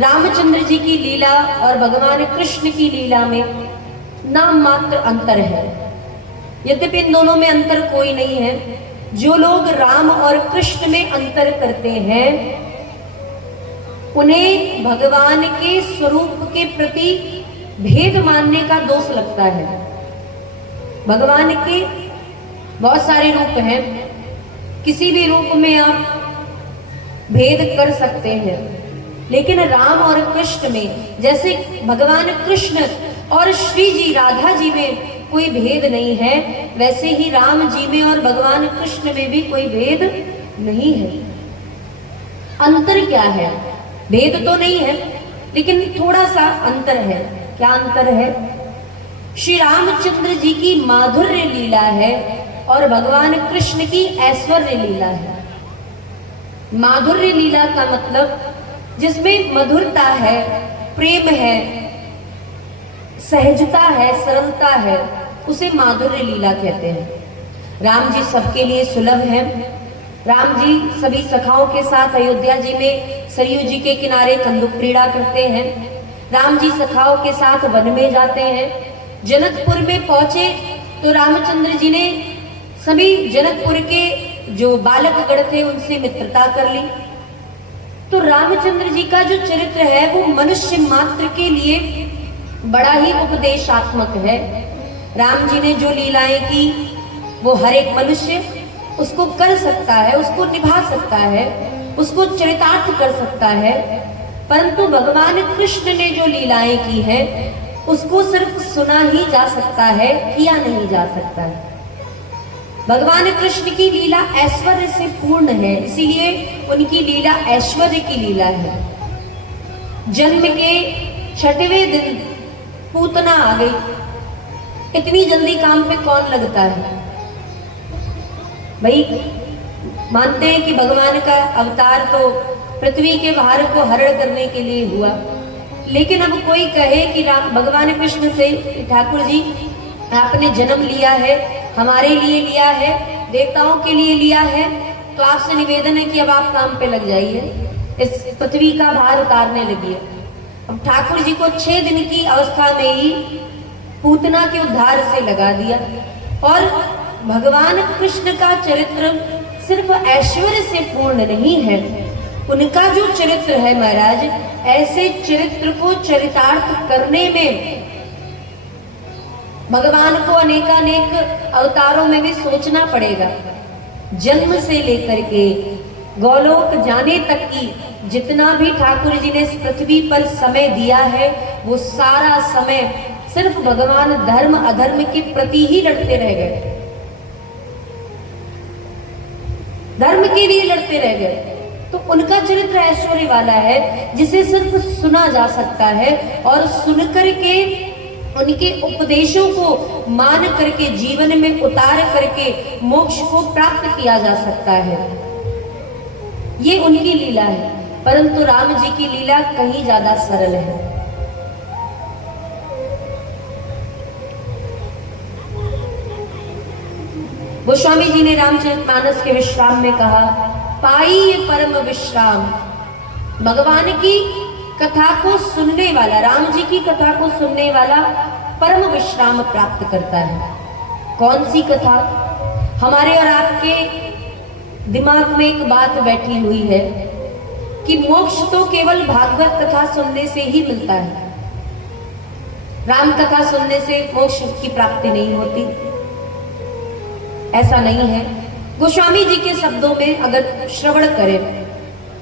रामचंद्र जी की लीला और भगवान कृष्ण की लीला में नाम मात्र अंतर है। यद्यपि इन दोनों में अंतर कोई नहीं है। जो लोग राम और कृष्ण में अंतर करते हैं उन्हें भगवान के स्वरूप के प्रति भेद मानने का दोष लगता है। भगवान के बहुत सारे रूप हैं, किसी भी रूप में आप भेद कर सकते हैं, लेकिन राम और कृष्ण में, जैसे भगवान कृष्ण और श्री जी राधा जी में कोई भेद नहीं है, वैसे ही राम जी में और भगवान कृष्ण में भी कोई भेद नहीं है। अंतर क्या है? भेद तो नहीं है, लेकिन थोड़ा सा अंतर है। क्या अंतर है? श्री रामचंद्र जी की माधुर्य लीला है और भगवान कृष्ण की ऐश्वर्य लीला है। माधुर्य लीला का मतलब जिसमें मधुरता है, प्रेम है, सहजता है, सरलता है, उसे माधुर्य लीला कहते हैं। राम जी सबके लिए सुलभ हैं। राम जी सभी सखाओं के साथ अयोध्या जी में सरयू जी के किनारे कंदुक क्रीड़ा करते हैं। राम जी सखाओं के साथ वन में जाते हैं। जनकपुर में पहुंचे तो रामचंद्र जी ने सभी जनकपुर के जो बालकगण थे उनसे मित्रता कर ली। तो रामचंद्र जी का जो चरित्र है वो मनुष्य मात्र के लिए बड़ा ही उपदेशात्मक है। राम जी ने जो लीलाएं की वो हर एक मनुष्य उसको कर सकता है, उसको निभा सकता है, उसको चरितार्थ कर सकता है। परंतु भगवान कृष्ण ने जो लीलाएं की हैं उसको सिर्फ सुना ही जा सकता है, किया नहीं जा सकता है। भगवान कृष्ण की लीला ऐश्वर्य से पूर्ण है, इसीलिए उनकी लीला ऐश्वर्य की लीला है। जन्म के 6वें दिन पूतना आ गई। इतनी जल्दी काम पे कौन लगता है भाई? मानते हैं कि भगवान का अवतार तो पृथ्वी के भार को हरण करने के लिए हुआ, लेकिन अब कोई कहे कि भगवान कृष्ण से ठाकुर जी आपने जन्म लिया है, हमारे लिए लिया है, देवताओं के लिए लिया है, तो आपसे निवेदन है कि अब आप काम पे लग जाइए, इस पृथ्वी का भार उतारने लगिए। अब ठाकुर जी को 6 दिन की अवस्था में ही पूतना के उद्धार से लगा दिया। और भगवान कृष्ण का चरित्र सिर्फ ऐश्वर्य से पूर्ण नहीं है, उनका जो चरित्र है महाराज, ऐसे चरित्र को चरितार्थ करने में भगवान को अनेकानेक अवतारों में भी सोचना पड़ेगा। जन्म से लेकर के गोलोक जाने तक की जितना भी ठाकुर जी ने इस पृथ्वी पर समय दिया है वो सारा समय सिर्फ भगवान धर्म अधर्म के प्रति ही लड़ते रह गए, धर्म के लिए लड़ते रह गए। तो उनका चरित्र ऐश्वर्य वाला है जिसे सिर्फ सुना जा सकता है और सुनकर के उनके उपदेशों को मान करके जीवन में उतार करके मोक्ष को प्राप्त किया जा सकता है। ये उनकी लीला है। परंतु राम जी की लीला कहीं ज्यादा सरल है। गोस्वामी जी ने रामचरितमानस के विश्राम में कहा, पाई परम विश्राम। भगवान की कथा को सुनने वाला, राम जी की कथा को सुनने वाला परम विश्राम प्राप्त करता है। कौन सी कथा? हमारे और आपके दिमाग में एक बात बैठी हुई है कि मोक्ष तो केवल भागवत कथा सुनने से ही मिलता है, राम कथा सुनने से मोक्ष की प्राप्ति नहीं होती। ऐसा नहीं है। गोस्वामी जी के शब्दों में अगर श्रवण करें,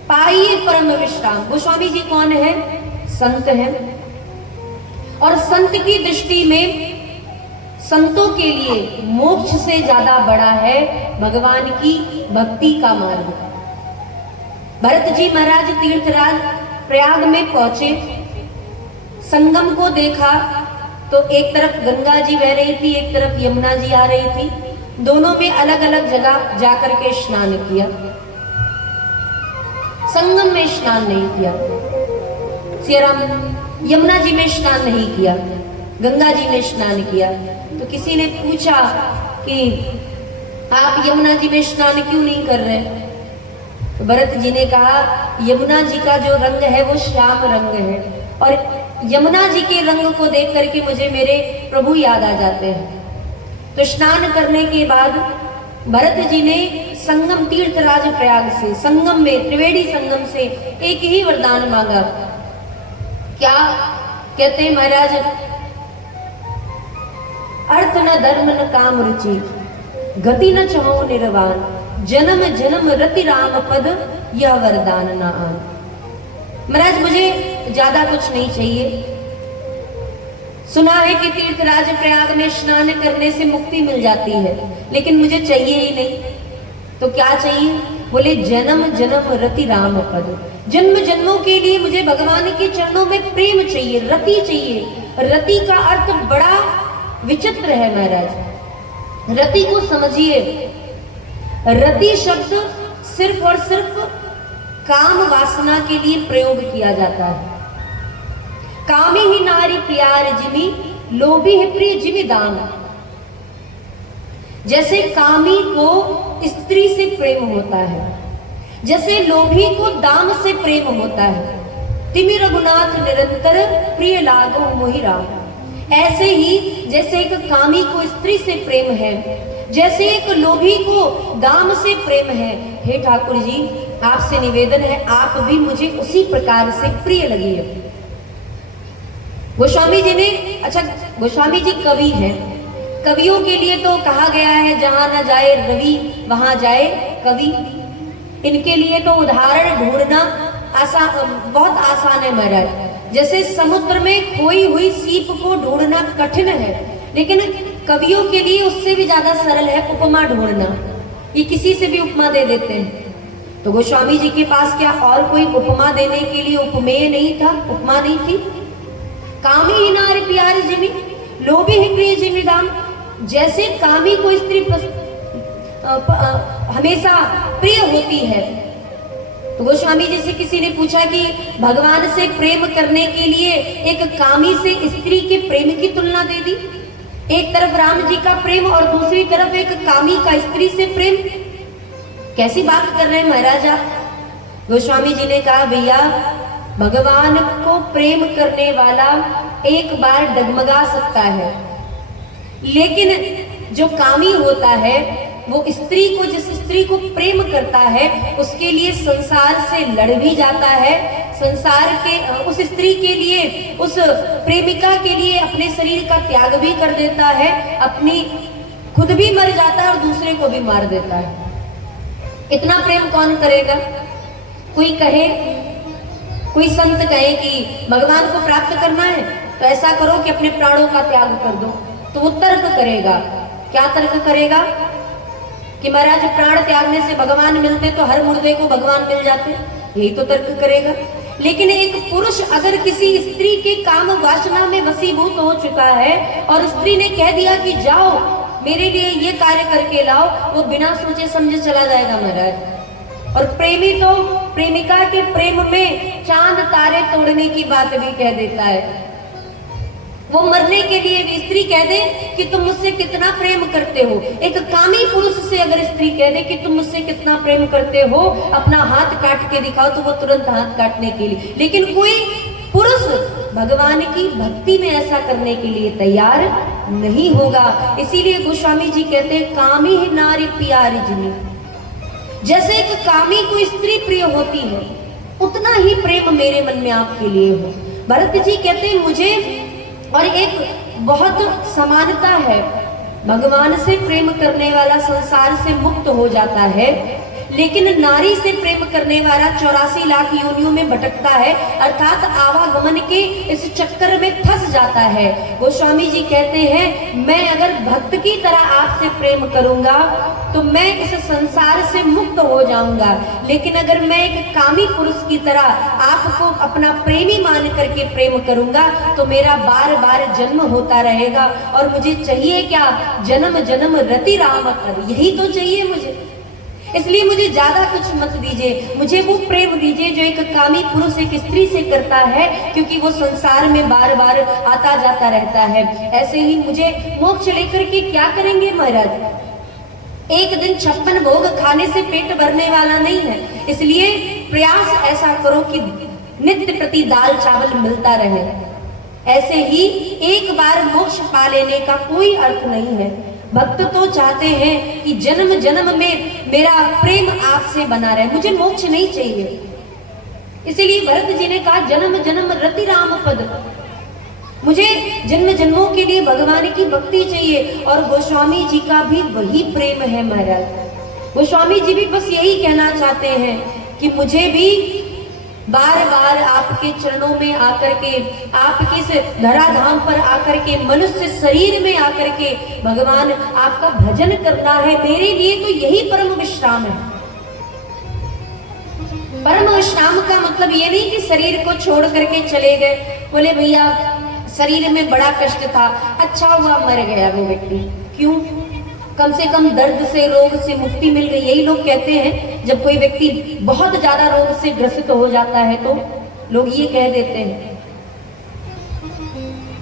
पाइए परम विश्राम। गोस्वामी जी कौन है? संत हैं। और संत की दृष्टि में संतों के लिए मोक्ष से ज्यादा बड़ा है भगवान की भक्ति का मार्ग। भरत जी महाराज तीर्थराज प्रयाग में पहुंचे, संगम को देखा तो एक तरफ गंगा जी बह रही थी, एक तरफ यमुना जी आ रही थी। दोनों में अलग अलग जगह जाकर के स्नान किया। संगम में स्नान नहीं किया, सियाराम यमुना जी में स्नान नहीं किया, गंगा जी में स्नान किया। तो किसी ने पूछा कि आप यमुना जी में स्नान क्यों नहीं कर रहे? तो भरत जी ने कहा यमुना जी का जो रंग है वो श्याम रंग है, और यमुना जी के रंग को देख करके मुझे मेरे प्रभु याद आ जाते हैं। तो स्नान करने के बाद भरत जी ने संगम तीर्थराज प्रयाग से, संगम में त्रिवेणी संगम से एक ही वरदान मांगा। क्या कहते हैं महाराज, अर्थ न धर्म न काम रुचि, गति न चाहो निर्वाण, जन्म जन्म रति राम पद, यह वरदान न आन। महाराज मुझे ज्यादा कुछ नहीं चाहिए। सुना है कि तीर्थराज प्रयाग में स्नान करने से मुक्ति मिल जाती है, लेकिन मुझे चाहिए ही नहीं। तो क्या चाहिए? बोले जन्म जन्म रति राम पद, जन्म जन्मों के लिए मुझे भगवान के चरणों में प्रेम चाहिए, रति चाहिए। रति का अर्थ बड़ा विचित्र है महाराज। रति को समझिए, रति शब्द सिर्फ और सिर्फ काम वासना के लिए प्रयोग किया जाता है। कामी ही नारी प्यार जिमी, लोभी है प्रिय जिमी दाम। जैसे कामी को स्त्री से प्रेम होता है, जैसे लोभी को दाम से प्रेम होता है। तिमि रघुनाथ निरंतर प्रिय लागो मोहि राम। ऐसे ही जैसे एक कामी को स्त्री से प्रेम है, जैसे एक लोभी को दाम से प्रेम है। हे ठाकुर जी, आपसे निवेदन है, आप भी मुझे उसी प्रकार से प्रिय लगिए। गोस्वामी जी ने, अच्छा गोस्वामी जी कवि हैं, कवियों के लिए तो कहा गया है जहां न जाए रवि वहां जाए कवि। इनके लिए तो उदाहरण ढूंढना बहुत आसान है महाराज। जैसे समुद्र में खोई हुई सीप को ढूंढना कठिन है, लेकिन कवियों के लिए उससे भी ज्यादा सरल है उपमा ढूंढना। ये किसी से भी उपमा दे देते हैं। तो गोस्वामी जी के पास क्या और कोई उपमा देने के लिए उपमेय नहीं था, उपमा नहीं थी? कामी ही नारी प्यारी जिमी, लोभी ही प्रिय जिमी दाम। जैसे कामी को स्त्री हमेशा प्रिय होती है, तो गोस्वामी जी से किसी ने पूछा कि भगवान से प्रेम करने के लिए एक कामी से स्त्री के प्रेम की तुलना दे दी। एक तरफ राम जी का प्रेम और दूसरी तरफ एक कामी का स्त्री से प्रेम। कैसी बात कर रहे हैं महाराज आप? गोस्वामी जी ने कहा भैया, भगवान को प्रेम करने वाला एक बार डगमगा सकता है, लेकिन जो कामी होता है वो स्त्री को, जिस स्त्री को प्रेम करता है उसके लिए संसार से लड़ भी जाता है, संसार के उस स्त्री के लिए, उस प्रेमिका के लिए अपने शरीर का त्याग भी कर देता है, अपनी खुद भी मर जाता है और दूसरे को भी मार देता है। इतना प्रेम कौन करेगा? कोई कहे, कोई संत कहे कि भगवान को प्राप्त करना है तो ऐसा करो कि अपने प्राणों का त्याग कर दो, तो वो तर्क करेगा। क्या तर्क करेगा? कि महाराज प्राण त्यागने से भगवान मिलते तो हर मुर्दे को भगवान मिल जाते, यही तो तर्क करेगा। लेकिन एक पुरुष अगर किसी स्त्री के काम वासना में वशीभूत हो चुका है और स्त्री ने कह दिया कि जाओ मेरे लिए ये कार्य करके लाओ, वो बिना सोचे समझे चला जाएगा महाराज। और प्रेमी तो प्रेमिका के प्रेम में चांद तारे तोड़ने की बात भी कह देता है। वो मरने के लिए भी स्त्री कह दे कि तुम मुझसे कितना प्रेम करते हो, एक कामी पुरुष से अगर स्त्री कह दे कि तुम मुझसे कितना प्रेम करते हो, अपना हाथ काट के दिखाओ, तो वो तुरंत हाथ काटने के लिए। लेकिन कोई पुरुष भगवान की भक्ति में ऐसा करने के लिए तैयार नहीं होगा। इसीलिए गोस्वामी जी कहते हैं कामी ही नारी प्यारी जिमी। जैसे एक कामी को स्त्री प्रिय होती है, उतना ही प्रेम मेरे मन में आपके लिए हो। भरत जी कहते हैं मुझे और एक बहुत समानता है, भगवान से प्रेम करने वाला संसार से मुक्त हो जाता है, लेकिन नारी से प्रेम करने वाला 84 लाख योनियों में भटकता है, अर्थात आवागमन के इस चक्कर में फंस जाता है। गोस्वामी जी कहते हैं मैं अगर भक्त की तरह आपसे प्रेम करूंगा तो मैं इस संसार से मुक्त हो जाऊंगा, लेकिन अगर मैं एक कामी पुरुष की तरह आपको अपना प्रेमी मान करके प्रेम करूंगा तो मेरा बार बार जन्म होता रहेगा। और मुझे चाहिए क्या? जन्म जन्म रति राम कर, यही तो चाहिए मुझे। इसलिए मुझे ज्यादा कुछ मत दीजिए, मुझे वो प्रेम दीजिए जो एक कामी पुरुष एक स्त्री से करता है, क्योंकि वो संसार में बार बार आता जाता रहता है। ऐसे ही मुझे मोक्ष लेकर के क्या करेंगे महाराज? एक दिन 56 भोग खाने से पेट भरने वाला नहीं है, इसलिए प्रयास ऐसा करो कि नित्य प्रति दाल चावल मिलता रहे। ऐसे ही एक बार मोक्ष पा लेने का कोई अर्थ नहीं है। भक्त तो चाहते हैं कि जन्म जन्म में मेरा प्रेम आपसे बना रहे, मुझे मोक्ष नहीं चाहिए। इसीलिए भरत जी ने कहा जन्म जन्म रति राम पद, मुझे जन्म जन्मों के लिए भगवान की भक्ति चाहिए। और गोस्वामी जी का भी वही प्रेम है महाराज। गोस्वामी जी भी बस यही कहना चाहते हैं कि मुझे भी बार बार आपके चरणों में आकर के, आपके इस धराधाम पर आकर के, मनुष्य शरीर में आकर के भगवान आपका भजन करना है। मेरे लिए तो यही परम विश्राम है। परम विश्राम का मतलब ये नहीं कि शरीर को छोड़ करके चले गए, बोले भैया शरीर में बड़ा कष्ट था, अच्छा हुआ मर गया वो व्यक्ति। क्यों? कम से कम दर्द से, रोग से मुक्ति मिल गई। यही लोग कहते हैं जब कोई व्यक्ति बहुत ज्यादा रोग से ग्रसित हो जाता है तो लोग ये कह देते हैं।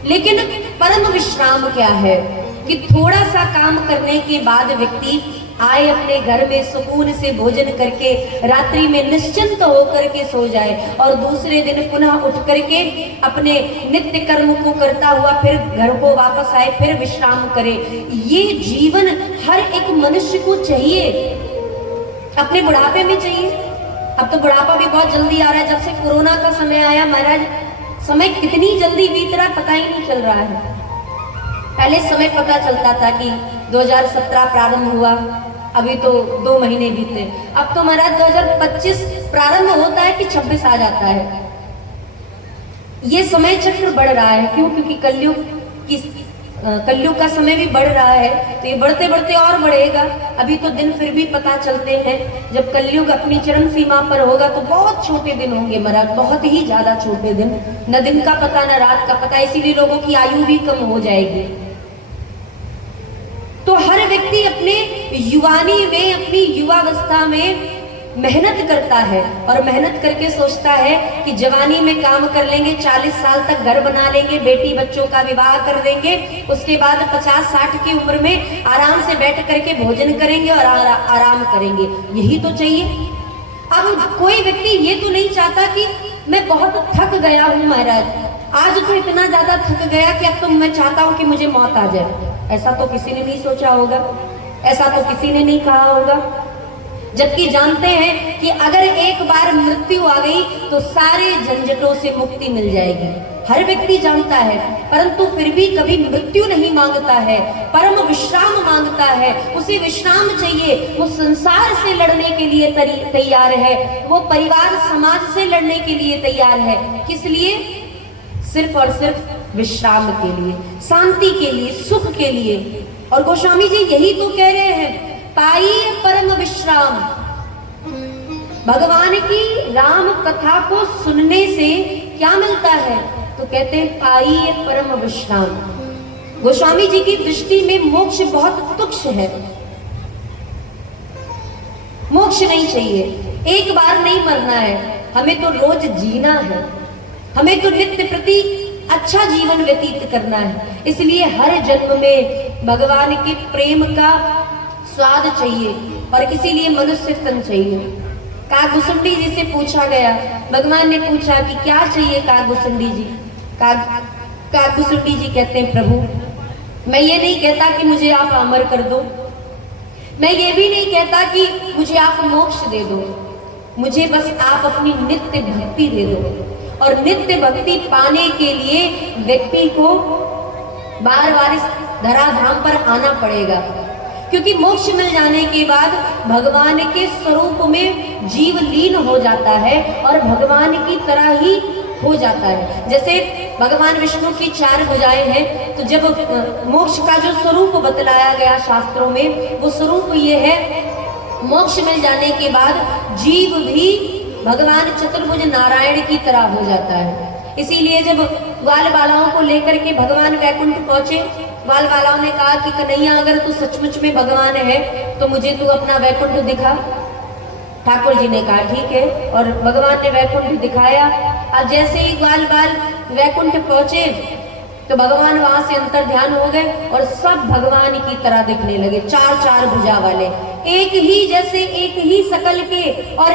लेकिन परम विश्राम क्या है कि थोड़ा सा काम करने के बाद व्यक्ति आए अपने घर में सुकून से भोजन करके रात्रि में निश्चिंत होकर के सो जाए और दूसरे दिन पुनः उठ करके अपने नित्य कर्म को करता हुआ फिर घर को वापस आए, फिर विश्राम करे। ये जीवन हर एक मनुष्य को चाहिए, अपने बुढ़ापे में चाहिए। अब तो बुढ़ापा भी बहुत जल्दी आ रहा है। जब से कोरोना का समय आया महाराज, समय कितनी जल्दी बीत रहा पता ही नहीं चल रहा है। पहले समय पता चलता था कि 2017 प्रारंभ हुआ, अभी तो 2 महीने बीते। अब तो महाराज 2025 प्रारंभ होता है कि 26 आ जाता है। ये समय चक्र बढ़ रहा है। क्यों? क्योंकि कलयुग का समय भी बढ़ रहा है, तो ये बढ़ते बढ़ते और बढ़ेगा। अभी तो दिन फिर भी पता चलते हैं, जब कलयुग अपनी चरम सीमा पर होगा तो बहुत छोटे दिन होंगे महाराज, बहुत ही ज्यादा छोटे दिन। न दिन का पता न रात का पता, इसीलिए लोगों की आयु भी कम हो जाएगी। तो हर व्यक्ति अपने युवानी में, अपनी युवावस्था में मेहनत करता है और मेहनत करके सोचता है कि जवानी में काम कर लेंगे, 40 साल तक घर बना लेंगे, बेटी बच्चों का विवाह कर देंगे, उसके बाद 50-60 की उम्र में आराम से बैठ करके भोजन करेंगे और आराम करेंगे। यही तो चाहिए। अब कोई व्यक्ति ये तो नहीं चाहता कि मैं बहुत थक गया हूँ महाराज, आज तो इतना ज्यादा थक गया कि अब तो मैं चाहता हूँ कि मुझे मौत आ जाए। ऐसा तो किसी ने नहीं सोचा होगा, ऐसा तो किसी ने नहीं कहा होगा। जबकि जानते हैं कि अगर एक बार मृत्यु आ गई तो सारे झंझटों से मुक्ति मिल जाएगी। हर व्यक्ति जानता है, परंतु फिर भी कभी मृत्यु नहीं मांगता है, परम विश्राम मांगता है। उसे विश्राम चाहिए। वो संसार से लड़ने के लिए तैयार है, वो परिवार समाज से लड़ने के लिए तैयार है। किस लिए? सिर्फ और सिर्फ विश्राम के लिए, शांति के लिए, सुख के लिए। और गोस्वामी जी यही तो कह रहे हैं, पाइए परम विश्राम। भगवान की राम कथा को सुनने से क्या मिलता है? तो कहते हैं पाइए परम विश्राम। गोस्वामी जी की दृष्टि में मोक्ष बहुत तुच्छ है। मोक्ष नहीं चाहिए, एक बार नहीं मरना है, हमें तो रोज जीना है, हमें तो नित्य प्रति अच्छा जीवन व्यतीत करना है। इसलिए हर जन्म में भगवान के प्रेम का स्वाद चाहिए और इसीलिए मनुष्य तन चाहिए। कागभूषुंडी जी से पूछा गया, भगवान ने पूछा कि क्या चाहिए कागभूषुंडी जी? कागभूषुंडी जी कहते हैं, प्रभु मैं ये नहीं कहता कि मुझे आप अमर कर दो, मैं ये भी नहीं कहता कि मुझे आप मोक्ष दे दो, मुझे बस आप अपनी नित्य भक्ति दे दो। और नित्य भक्ति पाने के लिए व्यक्ति को बार बार इस धराधाम पर आना पड़ेगा, क्योंकि मोक्ष मिल जाने के बाद भगवान के स्वरूप में जीव लीन हो जाता है और भगवान की तरह ही हो जाता है। जैसे भगवान विष्णु की 4 भुजाएं हैं, तो जब मोक्ष का जो स्वरूप बतलाया गया शास्त्रों में, वो स्वरूप ये है, मोक्ष मिल जाने के बाद जीव भी भगवान चतुर्भुज नारायण की तरह हो जाता है। इसीलिए जब ग्वाल बालाओं को लेकर के भगवान वैकुंठ पहुंचे, ग्वाल बालाओं ने कहा कि कन्हैया अगर तू सचमुच में भगवान है तो मुझे तू अपना वैकुंठ दिखा। ठाकुर जी ने कहा ठीक है, और भगवान ने वैकुंठ दिखाया। अब जैसे ही ग्वाल बाल वैकुंठ पहुंचे तो भगवान वहां से अंतर ध्यान हो गए और सब भगवान की तरह दिखने लगे, चार चार भुजा वाले, एक ही जैसे, एक ही शकल के, और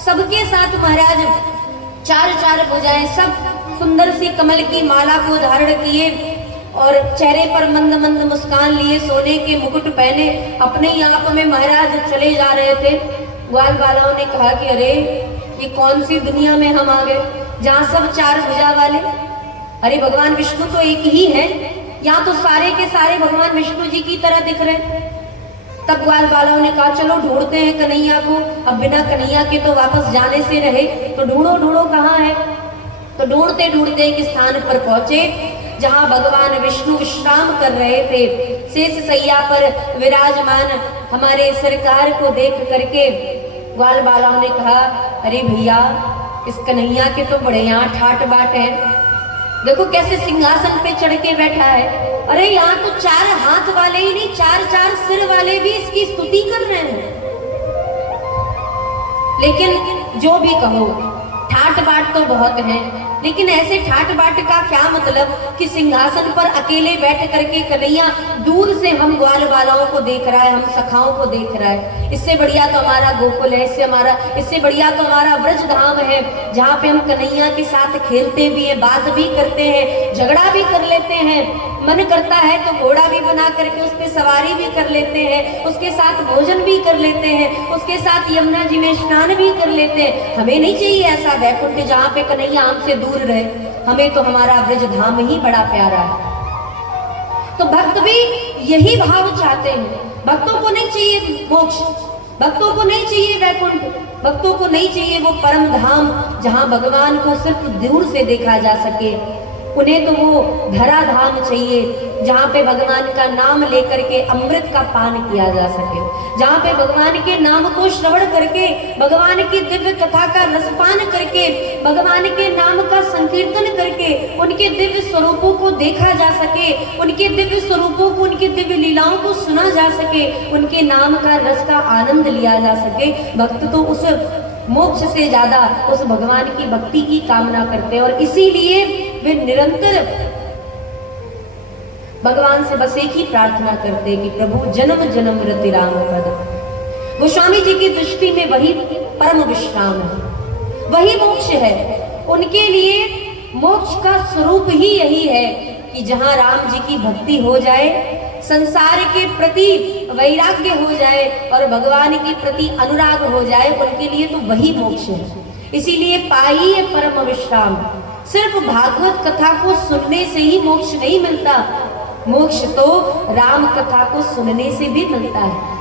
सबके साथ महाराज चार चार भुजाएं, सब सुंदर सी कमल की माला को धारण किए और चेहरे पर मंद मंद मुस्कान लिए, सोने के मुकुट पहने अपने ही आप में महाराज चले जा रहे थे। ग्वाल बालाओं ने कहा कि अरे ये कौन सी दुनिया में हम आ गए जहाँ सब चार भुजा वाले, अरे भगवान विष्णु तो एक ही है, यहाँ तो सारे के सारे भगवान विष्णु जी की तरह दिख रहे। तब ग्वाल बालाओं ने कहा चलो ढूंढते हैं कन्हैया को, अब बिना कन्हैया के तो वापस जाने से रहे, तो ढूंढो ढूंढो कहाँ है। तो ढूंढते ढूंढते एक स्थान पर पहुंचे जहां भगवान विष्णु विश्राम कर रहे थे, शेष सैया पर विराजमान हमारे सरकार को देख करके ग्वाल बालाओं ने कहा अरे भैया इस कन्हैया के तो बड़े यहाँ ठाट बाट है, देखो कैसे सिंहासन पे चढ़ के बैठा है, अरे यहाँ तो चार हाथ वाले ही नहीं, चार चार सिर वाले भी इसकी स्तुति कर रहे हैं। लेकिन जो भी कहो ठाट बाट तो बहुत है, लेकिन ऐसे ठाट बाट का क्या मतलब कि सिंहासन पर अकेले बैठ करके कन्हैया दूर से हम ग्वाल बालाओं को देख रहा है, हम सखाओं को देख रहा है। इससे बढ़िया तो हमारा गोकुल है, इससे बढ़िया तो हमारा व्रज धाम है, जहाँ पे हम कन्हैया के साथ खेलते भी हैं, बात भी करते हैं, झगड़ा भी कर लेते हैं, मन करता है तो घोड़ा भी बना करके उस पर सवारी भी कर लेते हैं, उसके साथ भोजन भी कर लेते हैं, उसके साथ यमुना जी में स्नान भी कर लेते हैं। हमें नहीं चाहिए ऐसा वैकुंठ जहाँ पे कन्हैया हमसे दूर रहे, हमें तो हमारा ब्रज धाम ही बड़ा प्यारा है। तो भक्त भी यही भाव चाहते हैं, भक्तों को नहीं चाहिए मोक्ष, भक्तों को नहीं चाहिए वैकुंठ, भक्तों को नहीं चाहिए वो परम धाम जहाँ भगवान को सिर्फ दूर से देखा जा सके, उन्हें तो वो धरा धाम चाहिए जहाँ पे भगवान का नाम लेकर के अमृत का पान किया जा सके, जहाँ पे भगवान के नाम को श्रवण करके, भगवान की दिव्य कथा का रसपान करके, भगवान के नाम का संकीर्तन करके उनके दिव्य स्वरूपों को देखा जा सके, उनके दिव्य स्वरूपों को, उनकी दिव्य लीलाओं को सुना जा सके, उनके नाम का रस का आनंद लिया जा सके। भक्त तो उस मोक्ष से ज्यादा उस भगवान की भक्ति की कामना करते हैं और इसीलिए वे निरंतर भगवान से बस एक ही प्रार्थना करते कि प्रभु जन्म जन्म रति राम पद। गोस्वामी जी की दृष्टि में वही परम विश्राम है, वही मोक्ष है। उनके लिए मोक्ष का स्वरूप ही यही है कि जहां राम जी की भक्ति हो जाए, संसार के प्रति वैराग्य हो जाए और भगवान के प्रति अनुराग हो जाए, उनके लिए तो वही मोक्ष है। इसीलिए पाइए परम विश्राम। सिर्फ भागवत कथा को सुनने से ही मोक्ष नहीं मिलता, मोक्ष तो राम कथा को सुनने से भी मिलता है।